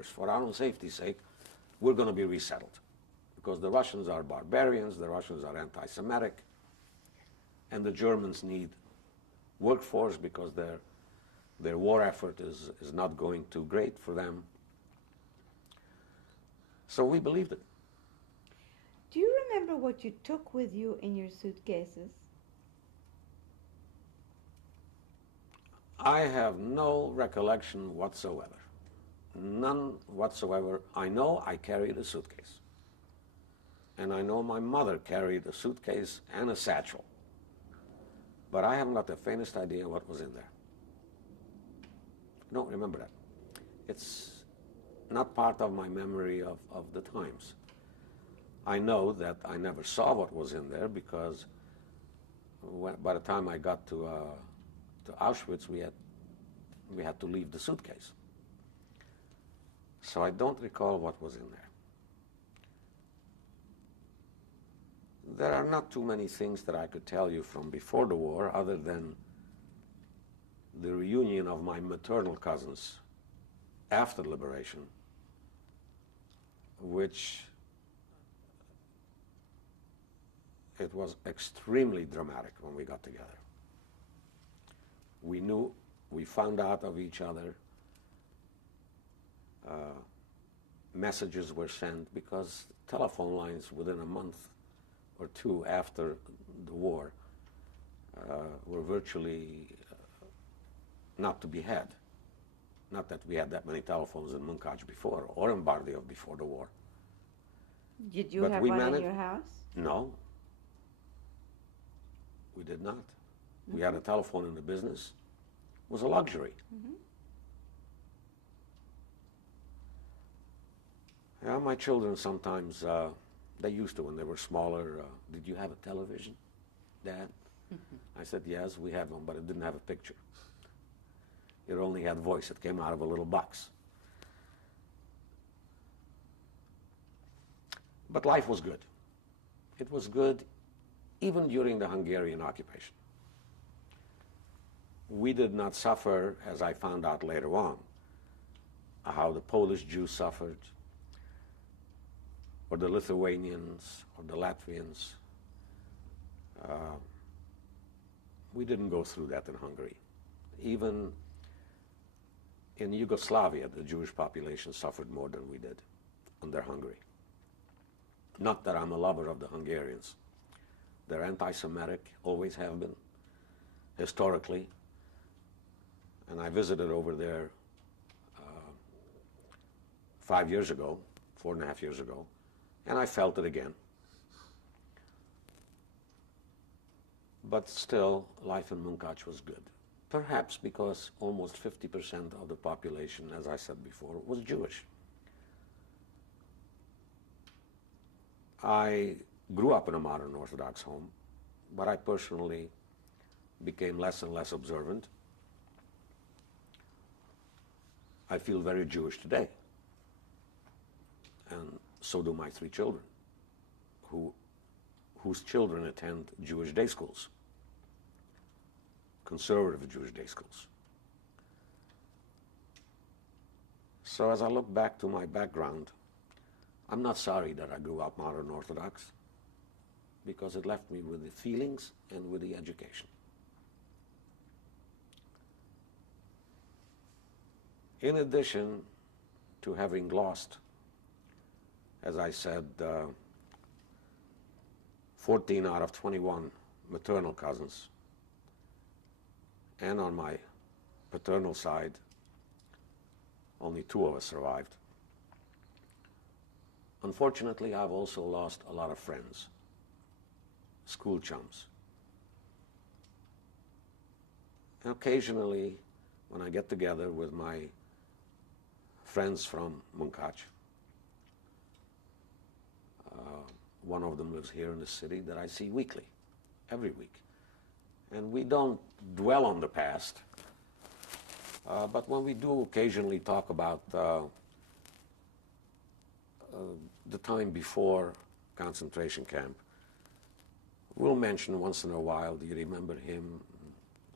maneuvers. For our own safety's sake, we're going to be resettled. Because the Russians are barbarians, the Russians are anti-Semitic, and the Germans need workforce because their war effort is not going too great for them. So we believed it. Do you remember what you took with you in your suitcases? I have no recollection whatsoever. None whatsoever. I know I carried a suitcase. And I know my mother carried a suitcase and a satchel. But I haven't got the faintest idea what was in there. Don't remember that. It's not part of my memory of the times. I know that I never saw what was in there because by the time I got to Auschwitz, we had to leave the suitcase. So I don't recall what was in there. There are not too many things that I could tell you from before the war other than the reunion of my maternal cousins after liberation, which it was extremely dramatic when we got together. We found out of each other. Messages were sent because telephone lines within a month or two after the war were virtually not to be had. Not that we had that many telephones in Munkac before or in Bardiev before the war. Did you have one in your house? No. We did not. Mm-hmm. We had a telephone in the business. It was a luxury. Mm-hmm. Yeah, my children sometimes, they used to when they were smaller. Did you have a television, Dad? Mm-hmm. I said, yes, we had one, but it didn't have a picture. It only had voice. It came out of a little box. But life was good. It was good even during the Hungarian occupation. We did not suffer, as I found out later on, how the Polish Jews suffered, or the Lithuanians, or the Latvians. We didn't go through that in Hungary. Even in Yugoslavia, the Jewish population suffered more than we did under Hungary. Not that I'm a lover of the Hungarians. They're anti-Semitic, always have been, historically. And I visited over there 5 years ago, 4.5 years ago, and I felt it again. But still, life in Munkac was good. Perhaps because almost 50% of the population, as I said before, was Jewish. I grew up in a modern Orthodox home, but I personally became less and less observant. I feel very Jewish today. And so do my 3 children, whose children attend Jewish day schools, conservative Jewish day schools. So as I look back to my background, I'm not sorry that I grew up modern Orthodox, because it left me with the feelings and with the education. In addition to having lost, as I said, 14 out of 21 maternal cousins, and on my paternal side, only 2 of us survived. Unfortunately, I've also lost a lot of friends, school chums. And occasionally, when I get together with my friends from Munkac, one of them lives here in the city that I see weekly, every week. And we don't dwell on the past, but when we do occasionally talk about the time before concentration camp, we'll mention once in a while, do you remember him,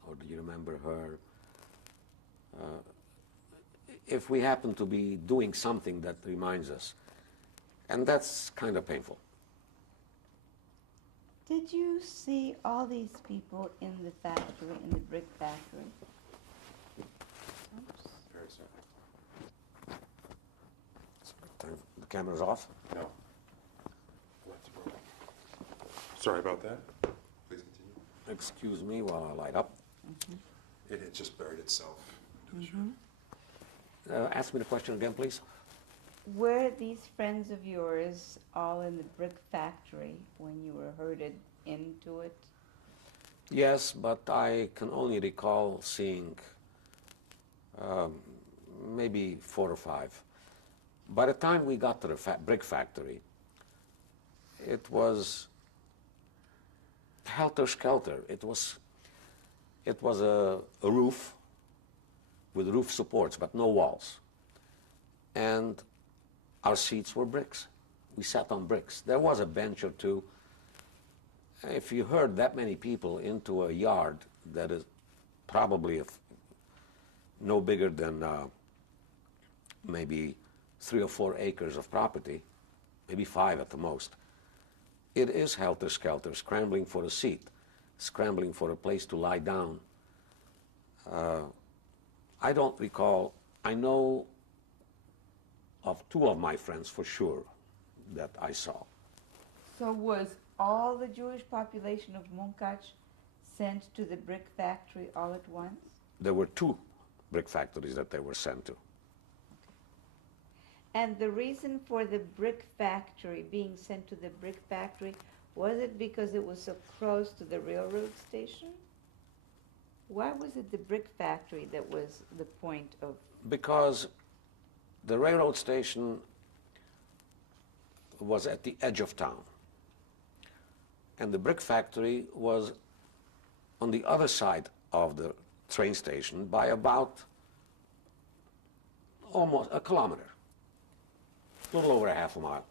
or do you remember her? if we happen to be doing something that reminds us. And that's kind of painful. Did you see all these people in the factory, in the brick factory? Oops. Very sad. The camera's off? No. Let's roll. Sorry about that. Please continue. Excuse me while I light up. It had just buried itself into the show. Ask me the question again, please. Were these friends of yours all in the brick factory when you were herded into it? Yes, but I can only recall seeing maybe 4 or 5. By the time we got to the brick factory, it was helter-skelter. It was a roof with roof supports, but no walls. And our seats were bricks. We sat on bricks. There was a bench or two. If you herd that many people into a yard that is probably no bigger than maybe 3 or 4 acres of property, maybe 5 at the most, it is helter-skelter, scrambling for a seat, scrambling for a place to lie down. I don't recall. I know of 2 of my friends for sure that I saw. So was all the Jewish population of Munkach sent to the brick factory all at once? There were 2 brick factories that they were sent to. And the reason for the brick factory being sent to the brick factory, was it because it was so close to the railroad station? Why was it the brick factory that was the point of? Because the railroad station was at the edge of town. And the brick factory was on the other side of the train station by about almost a kilometer, a little over a half a mile.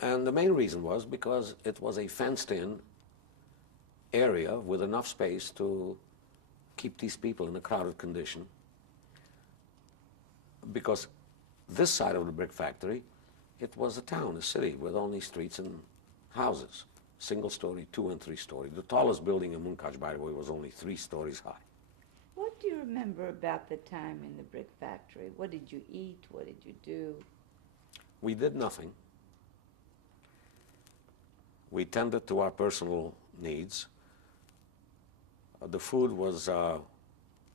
And the main reason was because it was a fenced-in area with enough space to keep these people in a crowded condition. Because this side of the brick factory, it was a town, a city, with only streets and houses, single-story, 2- and 3-story. The tallest building in Munkach, by the way, was only 3 stories high. What do you remember about the time in the brick factory? What did you eat? What did you do? We did nothing. We tended to our personal needs. The food was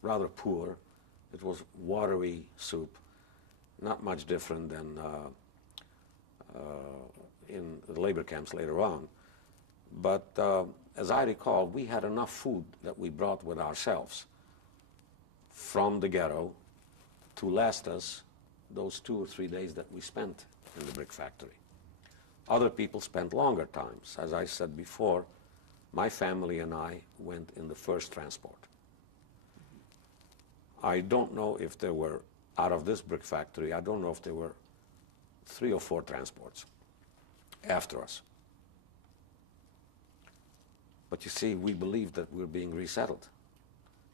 rather poor. It was watery soup, not much different than in the labor camps later on. But as I recall, we had enough food that we brought with ourselves from the ghetto to last us those 2 or 3 days that we spent in the brick factory. Other people spent longer times. As I said before, my family and I went in the first transport. I don't know if there were, out of this brick factory, I don't know if there were 3 or 4 transports after us. But you see, we believed that we were being resettled.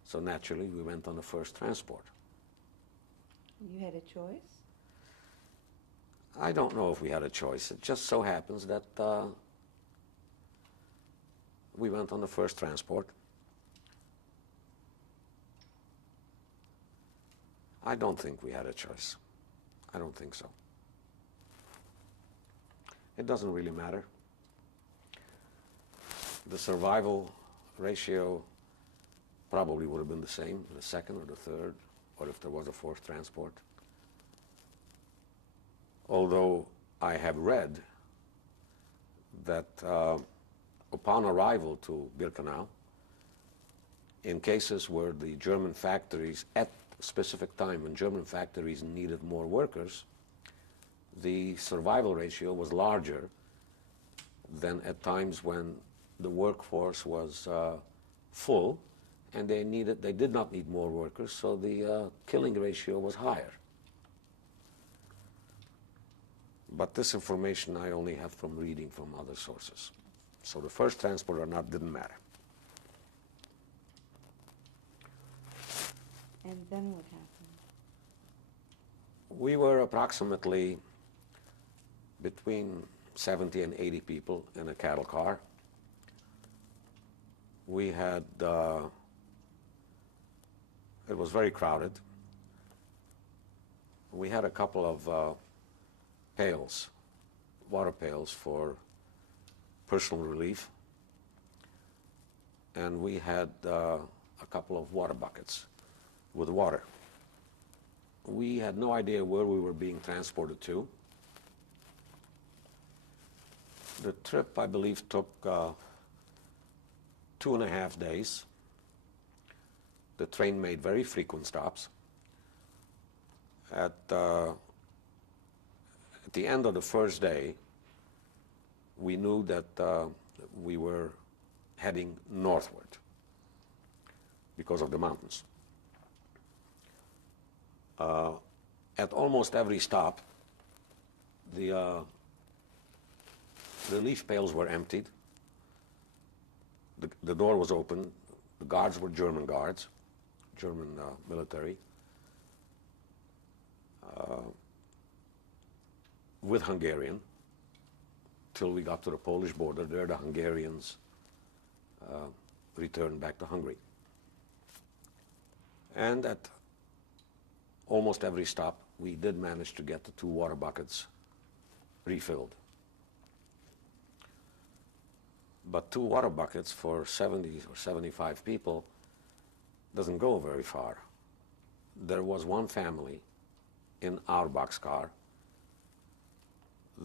So naturally, we went on the first transport. You had a choice? I don't know if we had a choice. It just so happens that we went on the first transport. I don't think we had a choice. I don't think so. It doesn't really matter. The survival ratio probably would have been the same, the second or the third, or if there was a 4th transport. Although I have read that upon arrival to Birkenau, in cases where the German factories, at a specific time when German factories needed more workers, the survival ratio was larger than at times when the workforce was full and they did not need more workers, so the killing ratio was higher. But this information I only have from reading from other sources. So the first transport or not didn't matter. And then what happened? We were approximately between 70 and 80 people in a cattle car. We had, it was very crowded. We had a couple of pails, water pails for personal relief. And we had a couple of water buckets with water. We had no idea where we were being transported to. The trip, I believe, took 2.5 days. The train made very frequent stops. At the end of the first day, we knew that we were heading northward because of the mountains. At almost every stop, the relief pails were emptied. The door was open. The guards were German guards, German military, with Hungarian, till we got to the Polish border. There the Hungarians returned back to Hungary. And at almost every stop, we did manage to get the 2 water buckets refilled. But 2 water buckets for 70 or 75 people doesn't go very far. There was one family in our boxcar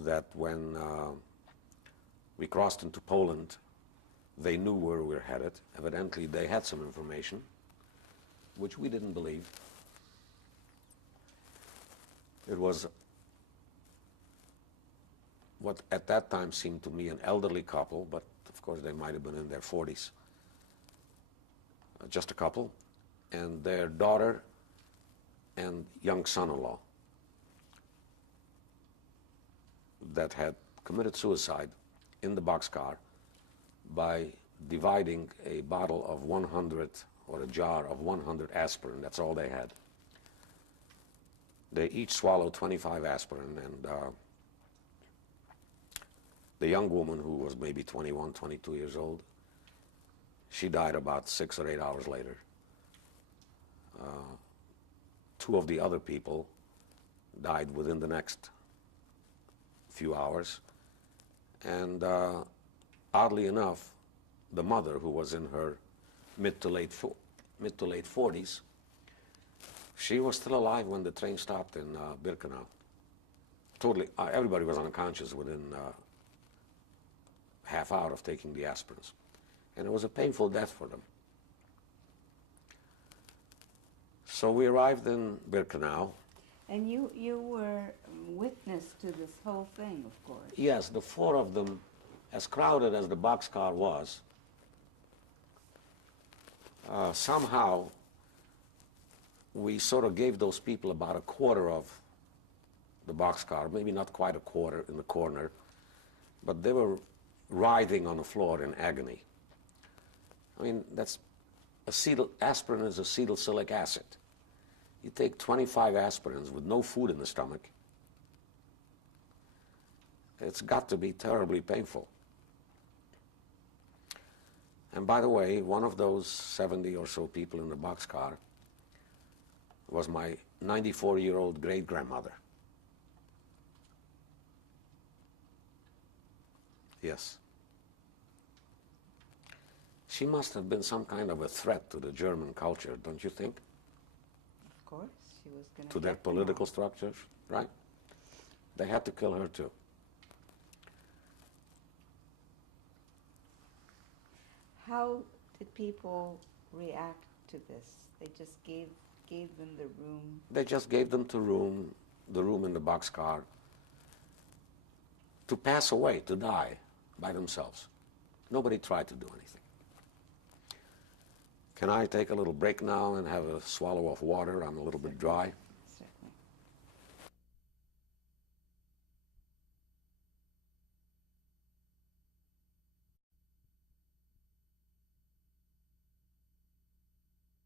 that when we crossed into Poland, they knew where we were headed. Evidently, they had some information, which we didn't believe. It was what at that time seemed to me an elderly couple, but of course they might have been in their 40s. Just a couple, and their daughter and young son-in-law that had committed suicide in the boxcar by dividing a bottle of 100 or a jar of 100 aspirin. That's all they had. They each swallowed 25 aspirin, and the young woman, who was maybe 21, 22 years old, she died about 6 or 8 hours later. 2 of the other people died within the next few hours. And oddly enough, the mother, who was in her mid to late 40s, she was still alive when the train stopped in Birkenau. Totally, everybody was unconscious within half hour of taking the aspirins. And it was a painful death for them. So we arrived in Birkenau. And you were witness to this whole thing, of course. Yes, the 4 of them, as crowded as the boxcar was, somehow we sort of gave those people about a quarter of the boxcar, maybe not quite a quarter in the corner, but they were writhing on the floor in agony. I mean, aspirin is acetylsalic acid. You take 25 aspirins with no food in the stomach, it's got to be terribly painful. And by the way, one of those 70 or so people in the boxcar was my 94-year-old great-grandmother. Yes. She must have been some kind of a threat to the German culture, don't you think? Of course, she was going to their political structures, right? They had to kill her too. How did people react to this? They just gave them the room? They just gave them the room in the boxcar to pass away, to die by themselves. Nobody tried to do anything. Can I take a little break now and have a swallow of water? I'm a little bit dry.